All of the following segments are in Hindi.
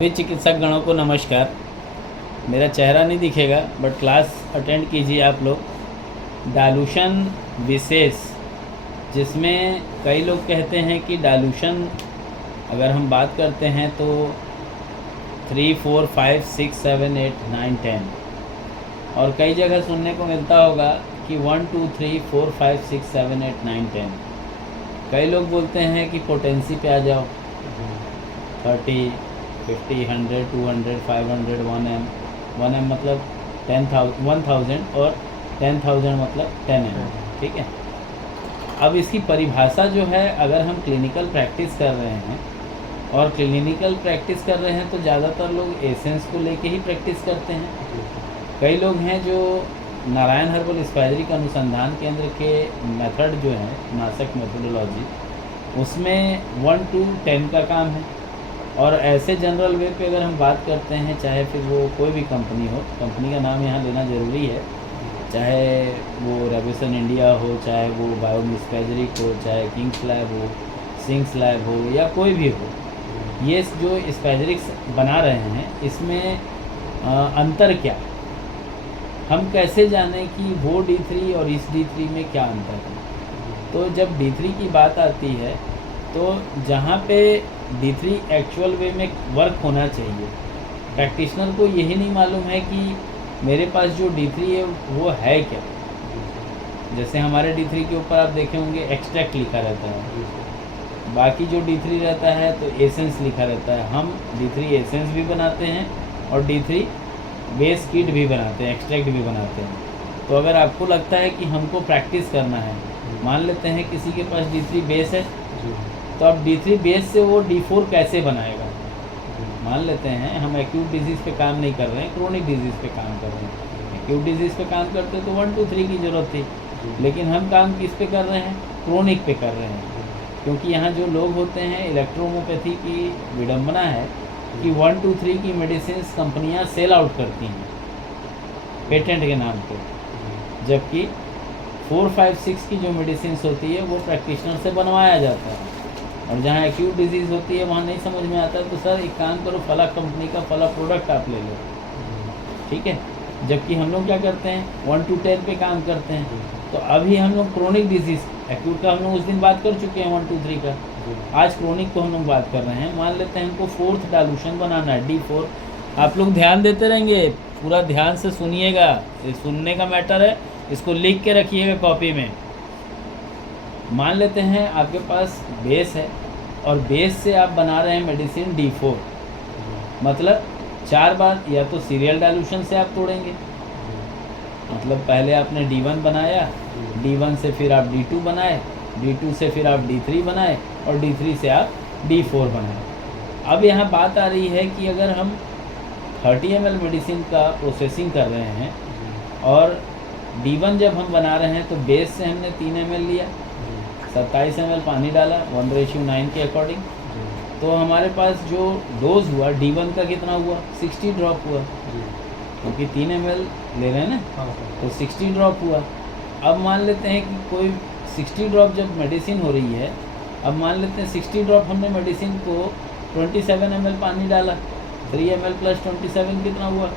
सभी चिकित्सक गणों को नमस्कार। मेरा चेहरा नहीं दिखेगा बट क्लास अटेंड कीजिए आप लोग। डालूशन विशेष, जिसमें कई लोग कहते हैं कि डालूशन अगर हम बात करते हैं तो 3, 4, 5, 6, 7, 8, 9, 10 और कई जगह सुनने को मिलता होगा कि 1, 2, 3, 4, 5, 6, 7, 8, 9, 10। कई लोग बोलते हैं कि पोटेंसी पे आ जाओ, 30, 50, 100, 200, 500, 1M। 1M मतलब 1000 और 10,000 मतलब 10M। ठीक है। अब इसकी परिभाषा जो है, अगर हम क्लिनिकल प्रैक्टिस कर रहे हैं और क्लिनिकल प्रैक्टिस कर रहे हैं तो ज़्यादातर लोग एसेंस को लेके ही प्रैक्टिस करते हैं। कई लोग हैं जो नारायण हर्बल स्पाइसरीज अनुसंधान केंद्र के मेथड जो है, नासक मेथोडोलॉजी, उसमें 1 to 10 का काम है। और ऐसे जनरल वे पे अगर हम बात करते हैं, चाहे फिर वो कोई भी कंपनी हो, कंपनी का नाम यहाँ लेना ज़रूरी है, चाहे वो रेवोल्यूशन इंडिया हो, चाहे वो बायोमिस्पेजरिक हो, चाहे किंग्स लैब हो, सिंग्स लैब हो, या कोई भी हो, ये जो स्पेजरिक्स बना रहे हैं इसमें अंतर क्या, हम कैसे जानें कि वो D3 और इस D3 में क्या अंतर है। तो जब D3 की बात आती है तो जहाँ पे D3 एक्चुअल वे में वर्क होना चाहिए, प्रैक्टिशनर को यही नहीं मालूम है कि मेरे पास जो D3 है वो है क्या। जैसे हमारे D3 के ऊपर आप देखे होंगे एक्सट्रैक्ट लिखा रहता है, बाकी जो D3 रहता है तो एसेंस लिखा रहता है। हम D3 एसेंस भी बनाते हैं और D3 बेस किट भी बनाते हैं, एक्सट्रैक्ट भी बनाते हैं। तो अगर आपको लगता है कि हमको प्रैक्टिस करना है, मान लेते हैं किसी के पास D3 बेस है, तो अब D3 बेस से वो D4 कैसे बनाएगा। मान लेते हैं हम एक्यूट डिजीज़ पे काम नहीं कर रहे हैं, क्रोनिक डिजीज़ पे काम कर रहे हैं। एक्यूट डिजीज़ पे काम करते तो 1, 2, 3 की ज़रूरत थी, लेकिन हम काम किस पे कर रहे हैं, क्रोनिक पे कर रहे हैं। क्योंकि यहाँ जो लोग होते हैं, इलेक्ट्रोहोम्योपैथी की विडंबना है कि 1, 2, 3 की मेडिसिन कंपनियाँ सेल आउट करती हैं पेटेंट के नाम पे, जबकि 4, 5, 6 की जो मेडिसिन होती है वो प्रैक्टिशनर से बनवाया जाता है। और जहाँ एक्यूट डिजीज़ होती है वहाँ नहीं समझ में आता तो सर एक काम करो, फला कंपनी का फला प्रोडक्ट आप ले लो, ठीक है। जबकि हम लोग क्या करते हैं, 1 to 10 पे काम करते हैं। तो अभी हम लोग क्रोनिक डिजीज़, एक्यूट का हम लोग उस दिन बात कर चुके हैं 1, 2, 3 का, आज क्रोनिक को हम लोग बात कर रहे हैं। मान लेते हैं हमको 4th डालूशन बनाना है, D4। आप लोग ध्यान देते रहेंगे, पूरा ध्यान से सुनिएगा, ये सुनने का मैटर है, इसको लिख के रखिएगा कॉपी में। मान लेते हैं आपके पास बेस है और बेस से आप बना रहे हैं मेडिसिन D4, मतलब 4 बार या तो सीरियल डाइल्यूशन से आप तोड़ेंगे, मतलब पहले आपने D1 बनाया, D1 से फिर आप D2 बनाए, D2 से फिर आप D3 बनाए और D3 से आप D4 बनाए। अब यहाँ बात आ रही है कि अगर हम 30 ml मेडिसिन का प्रोसेसिंग कर रहे हैं और D1 जब हम बना रहे हैं तो बेस से हमने 3 ml लिया, 27 ml पानी डाला 1:9 के अकॉर्डिंग, तो हमारे पास जो डोज हुआ D1 का कितना हुआ, 60 ड्रॉप हुआ, क्योंकि 3 ml ले रहे हैं ना, तो 60 ड्रॉप हुआ। अब मान लेते हैं कि कोई 60 ड्रॉप जब मेडिसिन हो रही है, अब मान लेते हैं 60 ड्रॉप हमने मेडिसिन को 27 ml पानी डाला, 3 ml + 27 कितना हुआ,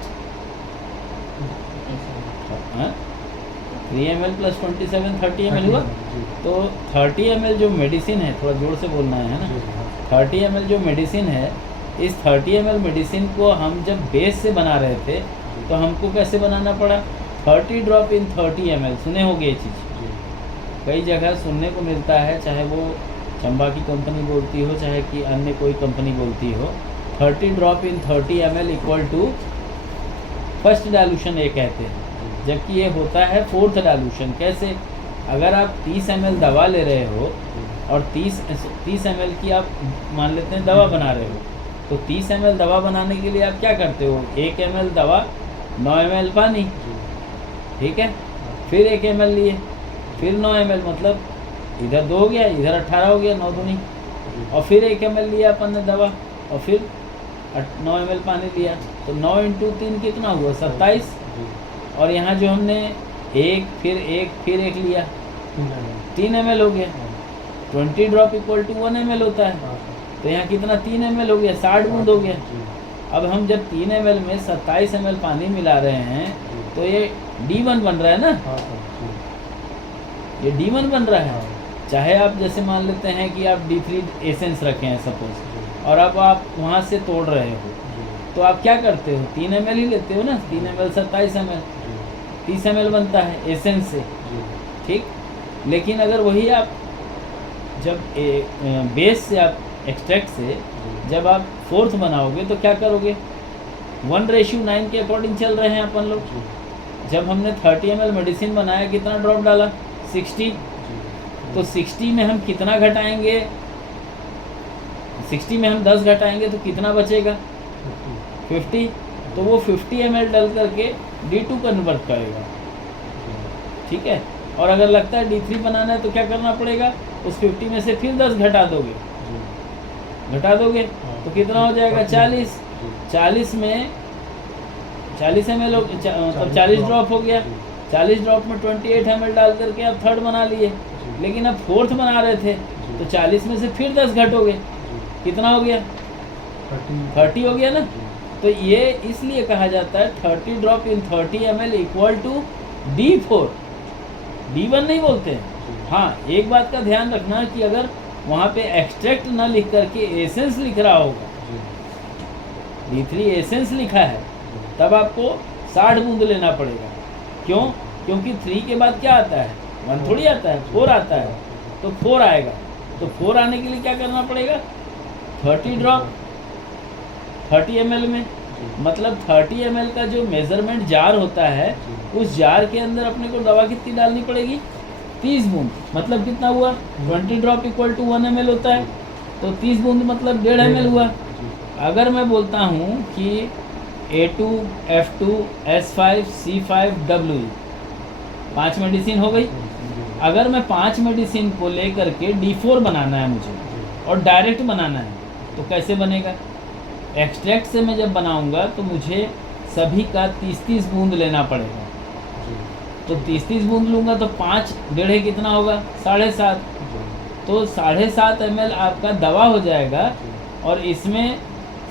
3 ml + 27 30 ml हुआ। तो 30 ml जो मेडिसिन है, थोड़ा जोर से बोलना है ना, 30 ml जो मेडिसिन है, इस 30 ml मेडिसिन को हम जब बेस से बना रहे थे तो हमको कैसे बनाना पड़ा, 30 ड्रॉप इन 30 ml। सुने होंगे ये चीज़, कई जगह सुनने को मिलता है, चाहे वो चंबा की कंपनी बोलती हो, चाहे कि अन्य कोई कंपनी बोलती हो, 30 drop in 30 ml = first dilution ये कहते हैं, जबकि ये होता है 4th डाइल्यूशन। कैसे, अगर आप 30 ml दवा ले रहे हो और 30 ml की आप मान लेते हैं दवा बना रहे हो, तो 30 ml दवा बनाने के लिए आप क्या करते हो, 1 ml दवा 9 ml पानी, ठीक है, फिर 1 ml लिए, फिर 9 ml, मतलब इधर 2 हो गया, इधर 18 हो गया, 9 दूनी, और फिर 1 ml लिया अपन ने दवा और फिर 9 ml पानी लिया, तो 9 × 3 कितना हुआ, 27। और यहाँ जो हमने 1 फिर 1 लिया, 3 ml हो गया, 20 ड्रॉप = 1 ml होता है, तो यहाँ कितना 3 ml हो गया, 60 बूंद हो गया। अब हम जब 3 ml में 27 ml पानी मिला रहे हैं तो ये D1 बन रहा है ना, हाँ सर जी। ये D1 बन रहा है। हाँ चाहे आप जैसे मान लेते हैं कि आप D3 एसेंस रखे हैं सपोज, जी और अब आप वहाँ से तोड़ रहे हो, जी तो आप क्या करते हो, 3 ml ही लेते हो ना, 3 ml 27 ml, जी 30 ml बनता है एसेंस से, जी ठीक। लेकिन अगर वही आप जब बेस से आप एक्सट्रैक्ट से जब आप फोर्थ बनाओगे तो क्या करोगे, 1:9 के अकॉर्डिंग चल रहे हैं अपन लोग। जी जब हमने 30 ml मेडिसिन बनाया कितना ड्रॉप डाला, 60। तो 60 में हम कितना घटाएंगे, 60 में हम 10 घटाएंगे तो कितना बचेगा, 50। तो वो 50 ml डल करके D2 कन्वर्ट करेगा, ठीक है। और अगर लगता है D3 बनाना है तो क्या करना पड़ेगा, उस 50 में से फिर 10 घटा दोगे, तो कितना हो जाएगा, 40। 40 में 40 ml मतलब 40 ड्रॉप हो गया। 40 ड्रॉप में 28 ml डाल करके आप थर्ड बना लिए, लेकिन अब फोर्थ बना रहे थे तो 40 में से फिर 10 घटोगे, कितना हो गया, 30 हो गया ना। तो ये इसलिए कहा जाता है 30 drop in 30 ml equal to D4, D1 नहीं बोलते हैं। हाँ, एक बात का ध्यान रखना कि अगर वहाँ पे एक्सट्रैक्ट ना लिख करके एसेंस लिख रहा होगा, D3 एसेंस लिखा है, तब आपको 60 बूंद लेना पड़ेगा। क्यों, क्योंकि 3 के बाद क्या आता है, 1 थोड़ी आता है, 4 आता है, तो 4 आएगा। तो 4 आने के लिए क्या करना पड़ेगा, 30 ड्रॉप 30 ml में, मतलब 30 ml का जो मेजरमेंट जार होता है, उस जार के अंदर अपने को दवा कितनी डालनी पड़ेगी, 30 बूंद। मतलब कितना हुआ, 20 ड्रॉप इक्वल टू 1 ml होता है, तो 30 बूंद मतलब 1.5 ml हुआ। अगर मैं बोलता हूँ कि A2, F2, S5, C5, WE 5 medicine हो गई। अगर मैं 5 मेडिसिन को लेकर के D4 बनाना है मुझे और डायरेक्ट बनाना है, तो कैसे बनेगा, एक्सट्रैक्ट से मैं जब बनाऊंगा तो मुझे सभी का 30-30 बूंद लेना पड़ेगा। तो 30-30 बूंद लूँगा तो 5 डेढ़े कितना होगा, 7.5। तो 7.5 ml आपका दवा हो जाएगा, और इसमें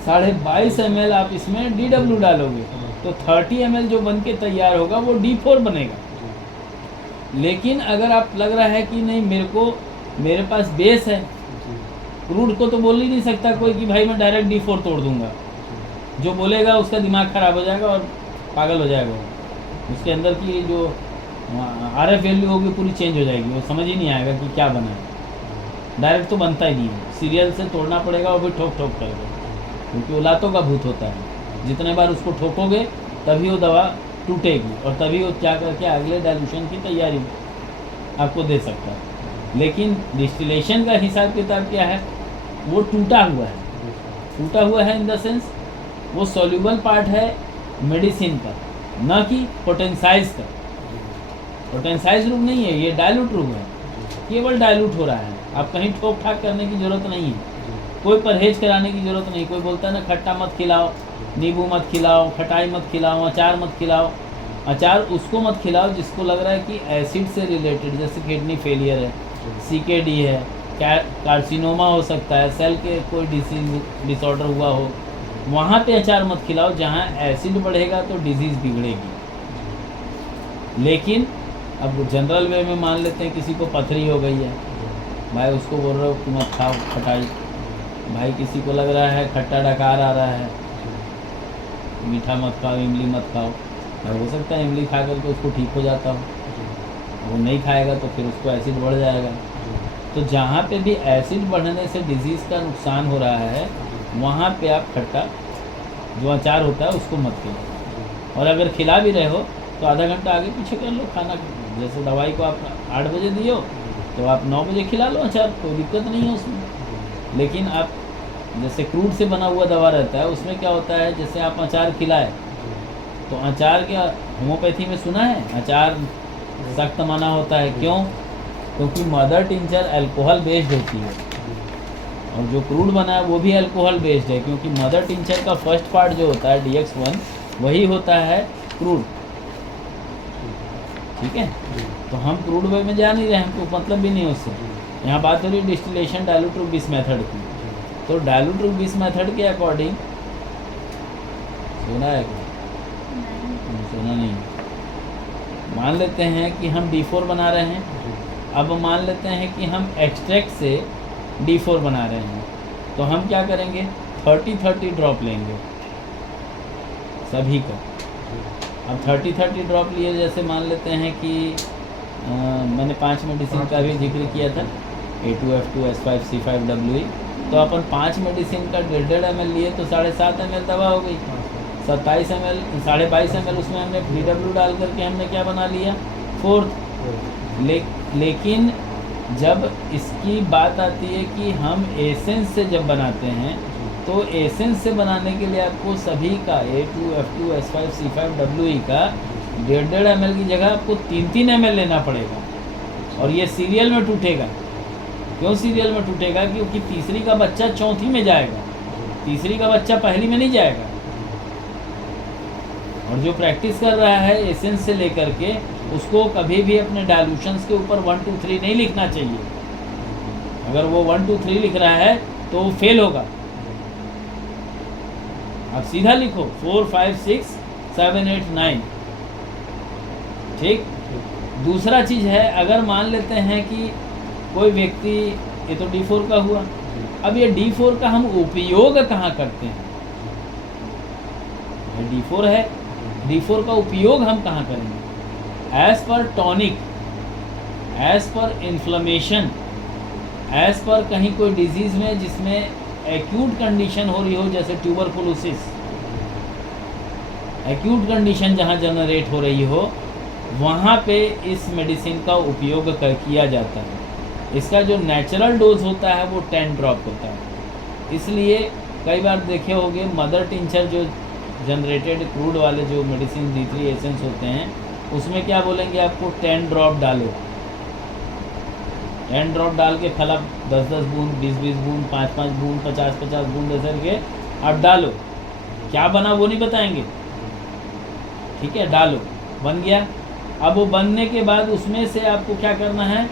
22.5 ml आप इसमें DW डालोगे, तो 30 ml जो बन के तैयार होगा वो D4 बनेगा। लेकिन अगर आप लग रहा है कि नहीं मेरे पास बेस है, क्रूड को तो बोल ही नहीं सकता कोई कि भाई मैं डायरेक्ट D4 तोड़ दूंगा। जो बोलेगा उसका दिमाग खराब हो जाएगा और पागल हो जाएगा, उसके अंदर की जो RF वैल्यू होगी पूरी चेंज हो जाएगी, वो समझ ही नहीं आएगा कि क्या बना है। डायरेक्ट तो बनता ही नहीं है, सीरियल से तोड़ना पड़ेगा, और भी ठोक ठोक करके, क्योंकि वो लातों का भूत होता है। जितने बार उसको ठोकोगे तभी वो दवा टूटेगी, और तभी वो क्या करके अगले डाइल्यूशन की तैयारी आपको दे सकता है। लेकिन डिस्टिलेशन का हिसाब किताब क्या है, वो टूटा हुआ है इन द सेंस वो सॉल्यूबल पार्ट है मेडिसिन का, न कि पोटेंसाइज का। पोटेंसाइज रूप नहीं है, ये डायलूट रूप है, केवल डायलूट हो रहा है। आप कहीं ठोक ठाक करने की ज़रूरत नहीं है, कोई परहेज कराने की ज़रूरत नहीं। कोई बोलता है ना खट्टा मत खिलाओ, नींबू मत खिलाओ, खटाई मत खिलाओ, अचार मत खिलाओ। अचार उसको मत खिलाओ जिसको लग रहा है कि एसिड से रिलेटेड, जैसे किडनी फेलियर है, CKD है, कार्सिनोमा हो सकता है, सेल के कोई डिसऑर्डर हुआ हो, वहाँ पे अचार मत खिलाओ। जहाँ एसिड बढ़ेगा तो डिजीज़ बिगड़ेगी। लेकिन अब जनरल वे में मान लेते हैं किसी को पथरी हो गई है, भाई उसको बोल रहे हो कि मत खाओ खटाई। भाई किसी को लग रहा है खट्टा डकार आ रहा है, मीठा मत खाओ, इमली मत खाओ। भाई हो सकता है इमली खा करके उसको ठीक हो जाता हो, वो नहीं खाएगा तो फिर उसको एसिड बढ़ जाएगा। तो जहाँ पे भी एसिड बढ़ने से डिजीज़ का नुकसान हो रहा है, वहाँ पे आप खट्टा जो अचार होता है उसको मत खिलाओ। और अगर खिला भी रहे हो तो आधा घंटा आगे पीछे कर लो खाना। जैसे दवाई को आप 8 बजे दिए हो तो आप 9 बजे खिला लो अचार, कोई दिक्कत नहीं है उसमें। लेकिन आप जैसे क्रूड से बना हुआ दवा रहता है, उसमें क्या होता है, जैसे आप अचार खिलाए तो अचार क्या होम्योपैथी में सुना है, अचार सख्त मना होता है। क्यों, क्योंकि मदर टिंचर अल्कोहल बेस्ड होती है, और जो क्रूड बना है वो भी अल्कोहल बेस्ड है, क्योंकि मदर टिंचर का फर्स्ट पार्ट जो होता है DX1 वही होता है क्रूड। ठीक है, तो हम क्रूड वे में जा नहीं रहे, हमको मतलब भी नहीं उससे। यहाँ बात हो रही डिस्टिलेशन डाइल्यूट रूप बिस मेथड की। तो डाइल्यूट रूप बिस मेथड के अकॉर्डिंग सोना है क्या? सोना नहीं। मान लेते हैं कि हम D4 बना रहे हैं। अब मान लेते हैं कि हम एक्सट्रैक्ट से D4 बना रहे हैं, तो हम क्या करेंगे? 30-30 ड्रॉप लेंगे सभी का। अब 30-30 ड्रॉप लिए, जैसे मान लेते हैं कि मैंने 5 मेडिसिन का भी जिक्र किया था, A2F2 S5 C5 WE। तो अपन 5 मेडिसिन का 1.5 ml लिए तो 7.5 ml दवा हो गई। 27 ml 22.5 ml उसमें हमने DW डाल करके हमने क्या बना लिया? 4th। लेकिन जब इसकी बात आती है कि हम एसेंस से जब बनाते हैं, तो एसेंस से बनाने के लिए आपको सभी का A2F2 S5 C5 WE का 1.5 ml की जगह आपको 3-3 ml लेना पड़ेगा। और ये सीरियल में टूटेगा। क्यों सीरियल में टूटेगा? क्योंकि तीसरी का बच्चा चौथी में जाएगा, तीसरी का बच्चा पहली में नहीं जाएगा। और जो प्रैक्टिस कर रहा है एसेंस से लेकर के, उसको कभी भी अपने डाइल्यूशंस के ऊपर 1 2 3 नहीं लिखना चाहिए। अगर वो 1 2 3 लिख रहा है तो वो फेल होगा। आप सीधा लिखो 4 5 6 7 8 9। ठीक। दूसरा चीज़ है, अगर मान लेते हैं कि कोई व्यक्ति, ये तो D4 का हुआ। अब ये D4 का हम उपयोग कहाँ करते हैं? ये D4 है, D4 का उपयोग हम कहाँ करेंगे? As per tonic, as per inflammation, as per कहीं कोई डिजीज़ में जिसमें एक्यूट कंडीशन हो रही हो, जैसे ट्यूबरकुलोसिस, एक्यूट कंडीशन जहाँ जनरेट हो रही हो, वहाँ पे इस मेडिसिन का उपयोग किया जाता है। इसका जो नेचुरल डोज होता है वो 10 ड्रॉप होता है। इसलिए कई बार देखे होंगे मदर टिंचर जो जनरेटेड क्रूड वाले जो मेडिसिन D3 एसेंस होते हैं, उसमें क्या बोलेंगे आपको? 10 ड्रॉप डालो। 10 ड्रॉप डाल के फल आप 10-10 बूंद, 20-20 बूंद, 5-5 बूंद, 50-50 बूंद ऐसे करके आप डालो। क्या बना वो नहीं बताएंगे, ठीक है? डालो, बन गया। अब वो बनने के बाद उसमें से आपको क्या करना है?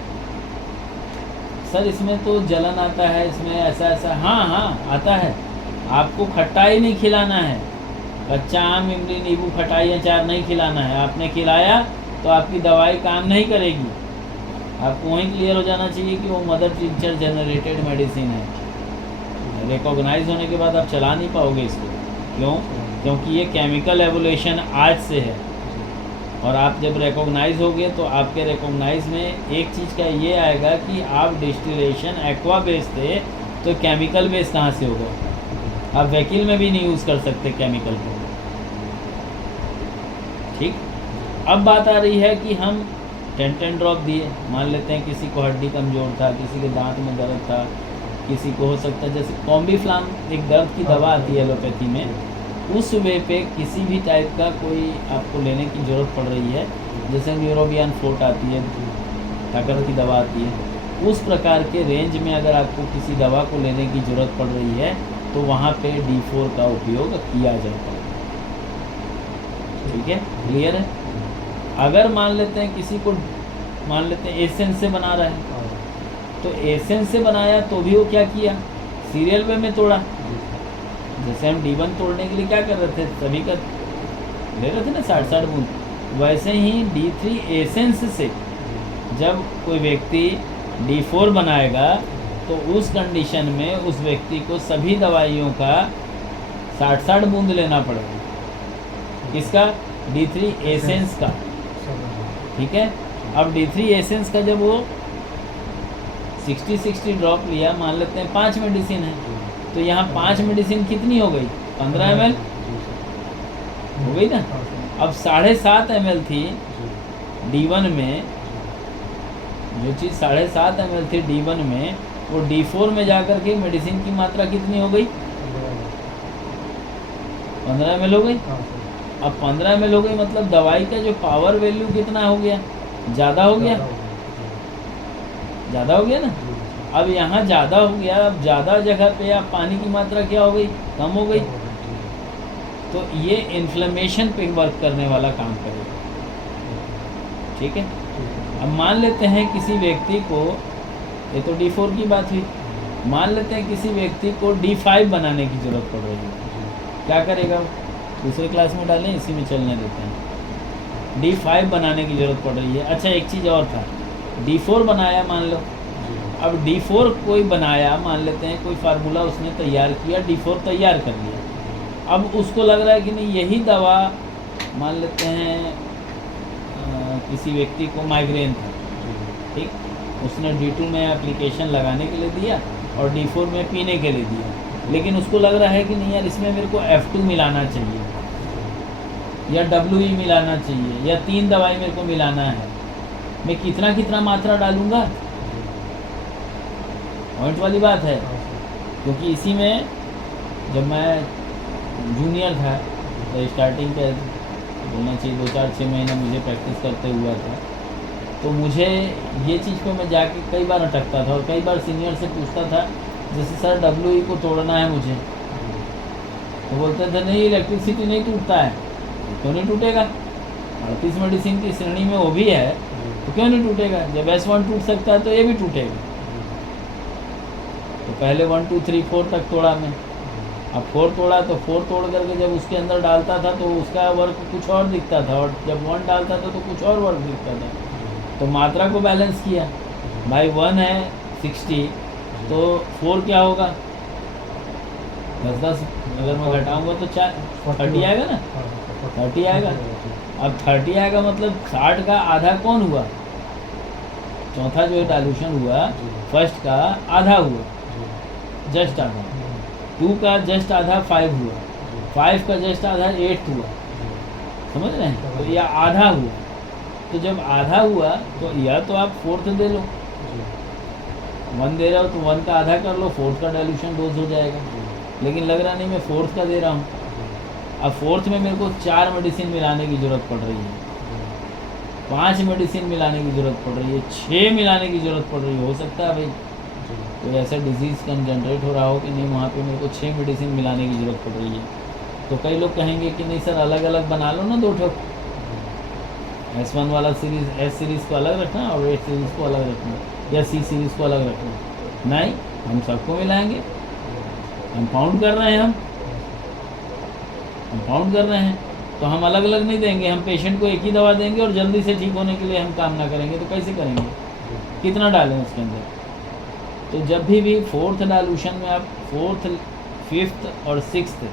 सर इसमें तो जलन आता है, इसमें ऐसा ऐसा। हाँ आता है। आपको खट्टाई नहीं खिलाना है, कच्चा आम, इमली, नींबू, खटाई, अचार नहीं खिलाना है। आपने खिलाया तो आपकी दवाई काम नहीं करेगी। आपको वहीं क्लियर हो जाना चाहिए कि वो मदर टिंचर जनरेटेड मेडिसिन है। रिकॉग्नाइज होने के बाद आप चला नहीं पाओगे इसको। क्यों? क्योंकि ये केमिकल एवोल्यूशन आज से है। और आप जब रिकॉग्नाइज होगे तो आपके रिकॉग्नाइज में एक चीज़ का ये आएगा कि आप डिस्टिलेशन एक्वा बेस थे, तो केमिकल बेस कहाँ से होगा? आप वकील में भी नहीं यूज़ कर सकते केमिकल को। ठीक। अब बात आ रही है कि हम 10-10 ड्रॉप दिए। मान लेते हैं किसी को हड्डी कमज़ोर था, किसी के दांत में दर्द था, किसी को हो सकता है जैसे कॉम्बीफ्लाम एक दर्द की दवा आती है एलोपैथी में, उस वे पे किसी भी टाइप का कोई आपको लेने की ज़रूरत पड़ रही है, जैसे न्यूरोबियन फोर्ट आती है, ताकत की दवा आती है, उस प्रकार के रेंज में अगर आपको किसी दवा को लेने की ज़रूरत पड़ रही है तो वहाँ पे D4 का उपयोग किया जाता है। ठीक है, क्लियर है? अगर मान लेते हैं किसी को, मान लेते हैं एसेंस से बना रहा है, तो एसेंस से बनाया तो भी वो क्या किया? सीरियल वे में तोड़ा। जैसे हम D1 तोड़ने के लिए क्या कर रहे थे, सभी का ले रहे थे ना 60-60 बूंद, वैसे ही D3 एसेंस से जब कोई व्यक्ति D4 बनाएगा तो उस कंडीशन में उस व्यक्ति को सभी दवाइयों का 60-60 बूंद लेना पड़ेगा। किसका? D3 एसेंस का। ठीक है। अब D3 एसेंस का जब वो 60-60 ड्रॉप लिया, मान लेते हैं 5 मेडिसिन है, तो यहाँ 5 मेडिसिन कितनी हो गई? 15 ml हो गई ना। अब 7.5 ml थी D1 में, जो चीज़ 7.5 ml थी D1 में, वो D4 में जाकर के मेडिसिन की मात्रा कितनी हो गई? 15 ml हो गई। अब 15 ml हो गई मतलब दवाई का जो पावर वैल्यू कितना हो गया? ज़्यादा हो गया, ज़्यादा हो गया ना। अब यहाँ ज़्यादा हो गया, अब ज़्यादा जगह पे अब पानी की मात्रा क्या हो गई? कम हो गई। तो ये इन्फ्लेमेशन पे वर्क करने वाला काम करेगा। ठीक है। अब मान लेते हैं किसी व्यक्ति को, ये तो D4 की बात हुई, मान लेते हैं किसी व्यक्ति को D5 बनाने की ज़रूरत पड़ रही है, क्या करेगा? दूसरे क्लास में डालें, इसी में चलने देते हैं। D5 बनाने की ज़रूरत पड़ रही है। अच्छा, एक चीज़ और था, D4 बनाया मान लो। अब D4 कोई बनाया, मान लेते हैं कोई फार्मूला उसने तैयार किया, D4 तैयार कर लिया। अब उसको लग रहा है कि नहीं यही दवा, मान लेते हैं किसी व्यक्ति को माइग्रेन था, ठीक, उसने D2 में एप्लीकेशन लगाने के लिए दिया और D4 में पीने के लिए दिया, लेकिन उसको लग रहा है कि नहीं यार इसमें मेरे को F2 मिलाना चाहिए या WE मिलाना चाहिए या 3 दवाई मेरे को मिलाना है। मैं कितना कितना मात्रा डालूंगा, पॉइंट वाली बात है। क्योंकि इसी में जब मैं जूनियर था तो स्टार्टिंग के बोलना चाहिए 2-4-6 महीने मुझे प्रैक्टिस करते हुआ था, तो मुझे ये चीज़ पे मैं जाके कई बार अटकता था और कई बार सीनियर से पूछता था, जैसे सर WE को तोड़ना है मुझे, तो बोलते थे नहीं इलेक्ट्रिसिटी नहीं टूटता है। क्यों नहीं टूटेगा, 38 मेडिसिन की श्रेणी में वो भी है, तो क्यों नहीं टूटेगा। जब S1 टूट सकता है तो ये भी टूटेगा। तो पहले 1 2 3 4 तक तोड़ा मैं, अब 4 तोड़ा, तो 4 तोड़ करके जब उसके अंदर डालता था तो उसका वर्क कुछ और दिखता था, और जब 1 डालता था तो कुछ और वर्क दिखता था। तो मात्रा को बैलेंस किया, भाई 1 है 60, तो 4 क्या होगा 10 अगर मैं घटाऊंगा तो 30 आएगा ना, 30 आएगा। अब 30 आएगा मतलब 60 का आधा कौन हुआ, चौथा जो डाइल्यूशन हुआ फर्स्ट का आधा हुआ, जस्ट आधा। 2 का जस्ट आधा 5 हुआ, 5 का जस्ट आधा 8 हुआ, समझ रहे हैं। तो यह आधा हुआ, तो जब आधा हुआ तो या तो आप 4th दे लो, 1 दे रहे हो तो 1 का आधा कर लो, 4th का डाइल्यूशन डोज हो जाएगा। लेकिन लग रहा नहीं, मैं 4th का दे रहा हूँ। अब 4th में मेरे को 4 मेडिसिन मिलाने की ज़रूरत पड़ रही है, 5 मेडिसिन मिलाने की ज़रूरत पड़ रही है, 6 मिलाने की ज़रूरत पड़ रही है। हो सकता है भाई कोई ऐसा डिजीज़ जनरेट हो रहा हो कि नहीं वहाँ पे मेरे को 6 मेडिसिन मिलाने की ज़रूरत पड़ रही है। तो कई लोग कहेंगे कि नहीं सर अलग अलग बना लो ना 2 ठोक, S1 वाला सीरीज़ S सीरीज़ को अलग रखना और S सीरीज़ को अलग रखना, या C सीरीज़ को अलग रखना। नहीं, हम सबको मिलाएंगे, कंपाउंड कर रहे हैं, हम कंपाउंड कर रहे हैं, तो हम अलग अलग नहीं देंगे। हम पेशेंट को एक ही दवा देंगे और जल्दी से ठीक होने के लिए हम काम ना करेंगे, तो कैसे करेंगे, कितना डालें उसके अंदर। तो जब भी 4th डाइल्यूशन में आप 4th 5th और 6th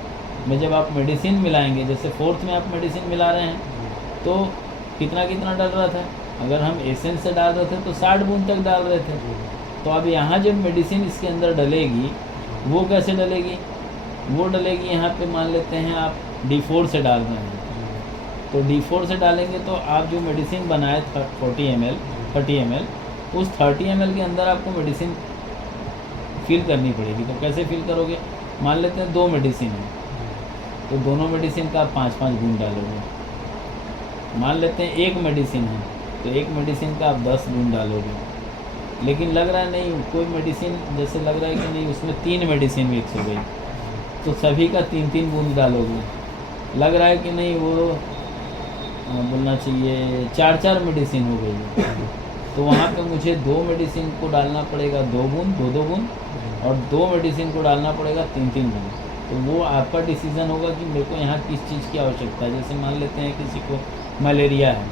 में जब आप मेडिसिन मिलाएंगे, जैसे 4th में आप मेडिसिन मिला रहे हैं तो कितना कितना डाल रहा था, अगर हम एसेंस से डाल रहे थे तो 60 बूंद तक डाल रहे थे। तो अब यहाँ जब मेडिसिन इसके अंदर डलेगी, वो कैसे डलेगी, वो डलेगी यहाँ पे मान लेते हैं आप D4 से डाल रहे हैं, तो D4 से डालेंगे तो आप जो मेडिसिन बनाए 40 ml 30 ml, उस 30 ml के अंदर आपको मेडिसिन फिल करनी पड़ेगी। तो कैसे फिल करोगे, मान लेते हैं 2 मेडिसिन है, तो दोनों मेडिसिन का आप 5-5 बूंद डालोगे। मान लेते हैं 1 मेडिसिन है, तो 1 मेडिसिन का आप 10 बूंद डालोगे। लेकिन लग रहा है नहीं, कोई मेडिसिन जैसे लग रहा है कि नहीं उसमें 3 मेडिसिन मिक्स हो गई, तो सभी का 3-3 बूंद डालोगे। लग रहा है कि नहीं वो बोलना चाहिए 4-4 मेडिसिन हो गई है, तो वहाँ पे मुझे 2 मेडिसिन को डालना पड़ेगा 2 बूंद 2-2 बूंद, और 2 मेडिसिन को डालना पड़ेगा 3-3 बूंद। तो वो आपका डिसीज़न होगा कि मेरे को यहाँ किस चीज़ की आवश्यकता है। जैसे मान लेते हैं किसी को मलेरिया है,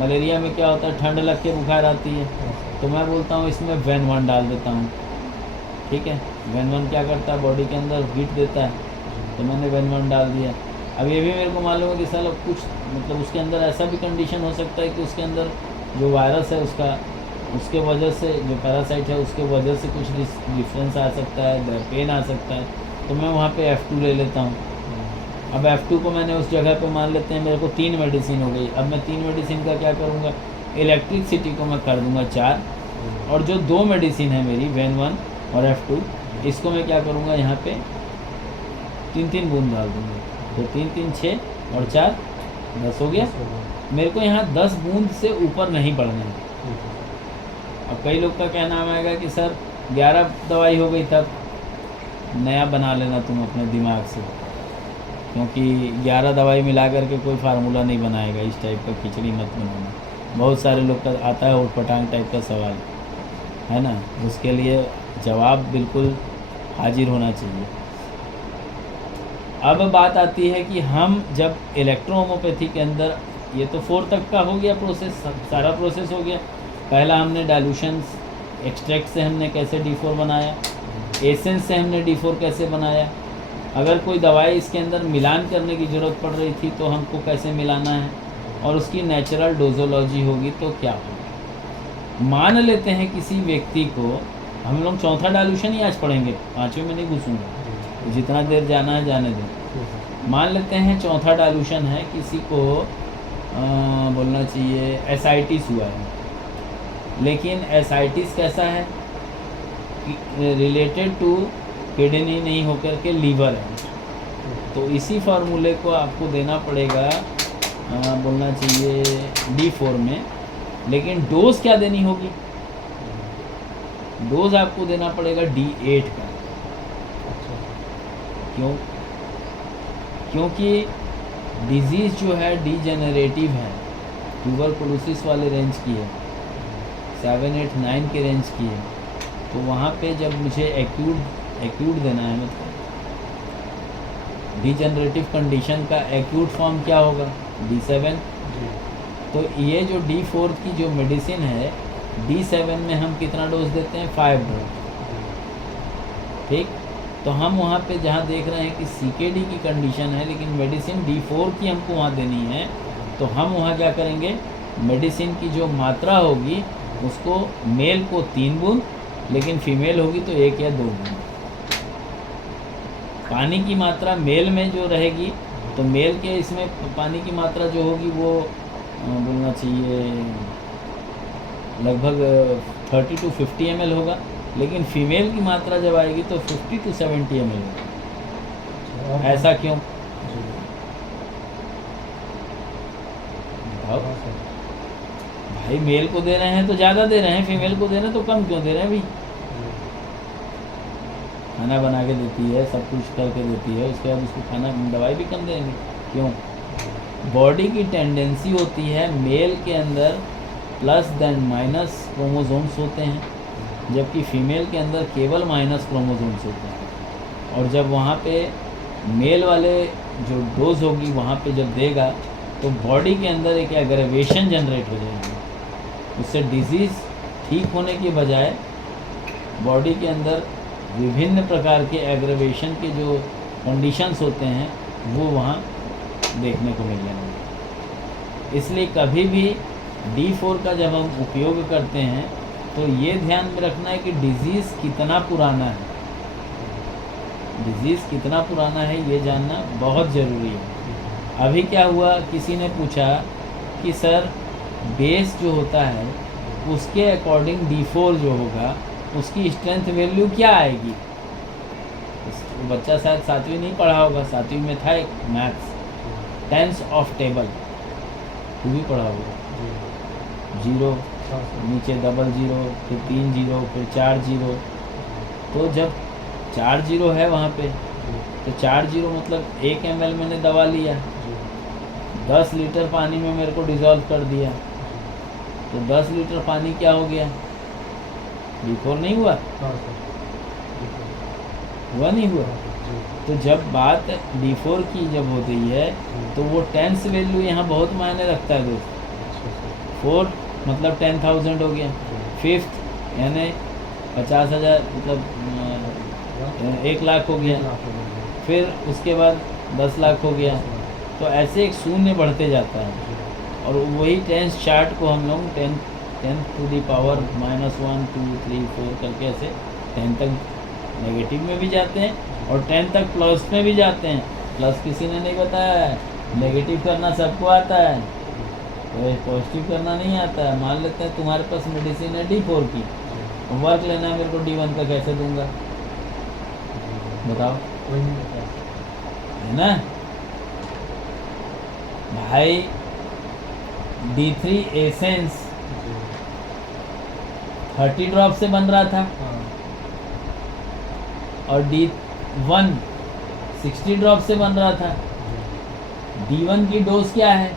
मलेरिया में क्या होता है, ठंड लग के बुखार आती है, तो मैं बोलता हूँ इसमें वेन-1 डाल देता हूँ, ठीक है। वेन-1 क्या करता है, बॉडी के अंदर हीट देता है, तो मैंने वेन-1 डाल दिया। अब ये भी मेरे को मालूम है कि साला कुछ मतलब उसके अंदर ऐसा भी कंडीशन हो सकता है कि उसके अंदर जो वायरस है उसके वजह से, जो पैरासाइट है उसके वजह से कुछ डिफरेंस आ सकता है, पेन आ सकता है, तो मैं वहाँ पे F2 ले लेता हूँ। अब F2 को मैंने उस जगह पे मान लेते हैं मेरे को 3 मेडिसिन हो गई। अब मैं 3 मेडिसिन का क्या करूँगा, इलेक्ट्रिसिटी को मैं कर दूँगा 4, और जो 2 मेडिसिन है मेरी वेन-1 और F2, इसको मैं क्या करूँगा यहाँ पे 3-3 बूंद डाल दूँगा, तो 3-3 6 और 4 10 हो गया। मेरे को यहाँ 10 बूंद से ऊपर नहीं बढ़ना है। अब कई लोग का कहना आएगा कि सर 11 दवाई हो गई, तब नया बना लेना तुम अपने दिमाग से, क्योंकि 11 दवाई मिला करके कोई फार्मूला नहीं बनाएगा। इस टाइप का खिचड़ी मत बनाना। बहुत सारे लोग का आता है उटपटांग टाइप का सवाल, है ना, उसके लिए जवाब बिल्कुल हाजिर होना चाहिए। अब बात आती है कि हम जब इलेक्ट्रोहोमोपैथी के अंदर, ये तो 4 तक का हो गया प्रोसेस, सारा प्रोसेस हो गया। पहला हमने डाइल्यूशंस, एक्सट्रैक्ट से हमने कैसे D4 बनाया, एसेंस से हमने D4 कैसे बनाया, अगर कोई दवाई इसके अंदर मिलान करने की ज़रूरत पड़ रही थी तो हमको कैसे मिलाना है, और उसकी नेचुरल डोजोलॉजी होगी तो क्या होगा। मान लेते हैं किसी व्यक्ति को, हम लोग चौथा डाइल्यूशन ही आज पढ़ेंगे, 5वें में नहीं घुसूँगा, जितना देर जाना है जाने दें। मान लेते हैं चौथा डाइल्यूशन है, किसी को बोलना चाहिए एसाइटिस हुआ है, लेकिन एसाइटिस कैसा है, रिलेटेड टू किडनी नहीं होकर के लीवर है, तो इसी फार्मूले को आपको देना पड़ेगा, बोलना चाहिए D4 में, लेकिन डोज क्या देनी होगी, डोज आपको देना पड़ेगा D8 का। क्यों? क्योंकि डिजीज़ जो है डीजेनरेटिव है, ट्यूबरकुलोसिस वाले रेंज की है, 7, 8, 9 के रेंज की है, तो वहाँ पे जब मुझे एक्यूट देना है, मतलब डीजेनरेटिव कंडीशन का एक्यूट फॉर्म क्या होगा, D7। तो ये जो D4 की जो मेडिसिन है, D7 में हम कितना डोज देते हैं, 5 डोज। ठीक, तो हम वहाँ पे जहाँ देख रहे हैं कि CKD की कंडीशन है, लेकिन मेडिसिन D4 की हमको वहाँ देनी है, तो हम वहाँ क्या करेंगे, मेडिसिन की जो मात्रा होगी उसको, मेल को 3 बूंद, लेकिन फीमेल होगी तो 1 या 2 बूंद। पानी की मात्रा मेल में जो रहेगी, तो मेल के इसमें पानी की मात्रा जो होगी वो बोलना चाहिए लगभग 30 to 50 ml होगा, लेकिन फीमेल की मात्रा जब आएगी तो 50 to 70 ml होगा। ऐसा क्यों? बताओ भाई, मेल को दे रहे हैं तो ज़्यादा दे रहे हैं, फीमेल को दे रहे हैं तो कम क्यों दे रहे हैं भाई? खाना बना के देती है, सब कुछ करके देती है, उसके बाद उसको खाना दवाई भी कम देंगे, क्यों? बॉडी की टेंडेंसी होती है, मेल के अंदर प्लस देन माइनस क्रोमोसोम्स होते हैं, जबकि फीमेल के अंदर केवल माइनस क्रोमोसोम्स होते हैं। और जब वहाँ पे मेल वाले जो डोज होगी वहाँ पे जब देगा, तो बॉडी के अंदर एक एग्रेवेशन जनरेट हो जाएगी, उससे डिजीज़ ठीक होने के बजाय बॉडी के अंदर विभिन्न प्रकार के एग्रेवेशन के जो कंडीशंस होते हैं वो वहाँ देखने को मिल जाएंगे। इसलिए कभी भी D4 का जब हम उपयोग करते हैं तो ये ध्यान में रखना है कि डिज़ीज़ कितना पुराना है, डिज़ीज़ कितना पुराना है ये जानना बहुत ज़रूरी है। अभी क्या हुआ, किसी ने पूछा कि सर बेस जो होता है उसके अकॉर्डिंग D4 जो होगा उसकी स्ट्रेंथ वैल्यू क्या आएगी। बच्चा शायद 7वीं नहीं पढ़ा होगा, 7वीं में था एक मैथ्स, टेंस ऑफ टेबल, तू भी पढ़ा होगा, 0 नीचे डबल 0, फिर 3 0, फिर 4 0। तो जब 4 0 है वहाँ पे, तो 4 0 मतलब 1 ml मैंने दवा लिया, 10 लीटर पानी में मेरे को डिज़ोल्व कर दिया, तो 10 लीटर पानी क्या हो गया, D4 नहीं हुआ, हुआ नहीं हुआ। तो जब बात D4 की जब होती है तो वो टेंस वैल्यू यहाँ बहुत मायने रखता है दोस्त। 4 मतलब 10,000 हो गया, 5th यानी 50,000 मतलब 1 लाख हो गया, फिर उसके बाद 10 लाख हो गया। तो ऐसे एक शून्य बढ़ते जाता है, और वही टेंस चार्ट को हम लोग 10 to the power -1 2 3 4 करके ऐसे 10 तक नेगेटिव में भी जाते हैं और 10 तक प्लस में भी जाते हैं। प्लस किसी ने नहीं बताया है, नेगेटिव करना सबको आता है, तो पॉजिटिव करना नहीं आता है। मान लेते हैं तुम्हारे पास मेडिसिन है D4 की, वर्क लेना है मेरे को D1 का, कैसे दूंगा बताओ, है ना भाई। D3 एसेंस 30 ड्रॉप से बन रहा था, और D1 60 ड्रॉप से बन रहा था। D1 की डोज क्या है,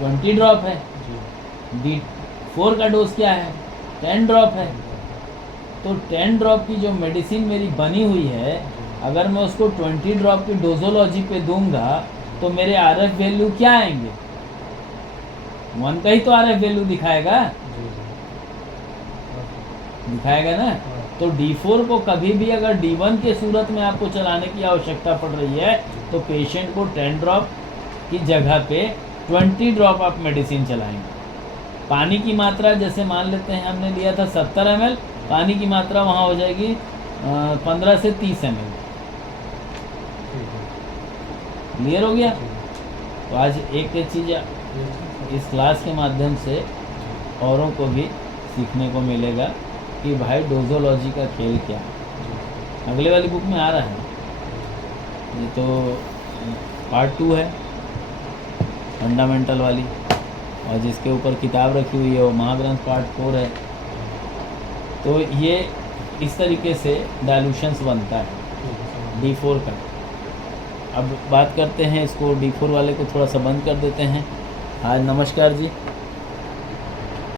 20 ड्रॉप है। D4 का डोज क्या है, 10 ड्रॉप है। तो 10 ड्रॉप की जो मेडिसिन मेरी बनी हुई है अगर मैं उसको 20 ड्रॉप की डोजोलॉजी पे दूंगा तो मेरे RF वैल्यू क्या आएंगे? 1 का ही तो RF वैल्यू दिखाएगा ना। तो D4 को कभी भी अगर D1 के सूरत में आपको चलाने की आवश्यकता पड़ रही है तो पेशेंट को 10 ड्रॉप की जगह पे 20 ड्रॉप आप मेडिसिन चलाएंगे। पानी की मात्रा जैसे मान लेते हैं हमने लिया था 70 ml, पानी की मात्रा वहाँ हो जाएगी 15 से 30 ml। क्लियर हो गया? तो आज एक चीज़ इस क्लास के माध्यम से औरों को भी सीखने को मिलेगा कि भाई डोजोलॉजी का खेल क्या है। अगले वाली बुक में आ रहा है, ये तो पार्ट 2 है फंडामेंटल वाली, और जिसके ऊपर किताब रखी हुई है वो महाग्रंथ पार्ट 4 है। तो ये इस तरीके से डाइल्यूशंस बनता है D4 का। अब बात करते हैं इसको D4 वाले को थोड़ा सा बंद कर देते हैं। आज नमस्कार जी।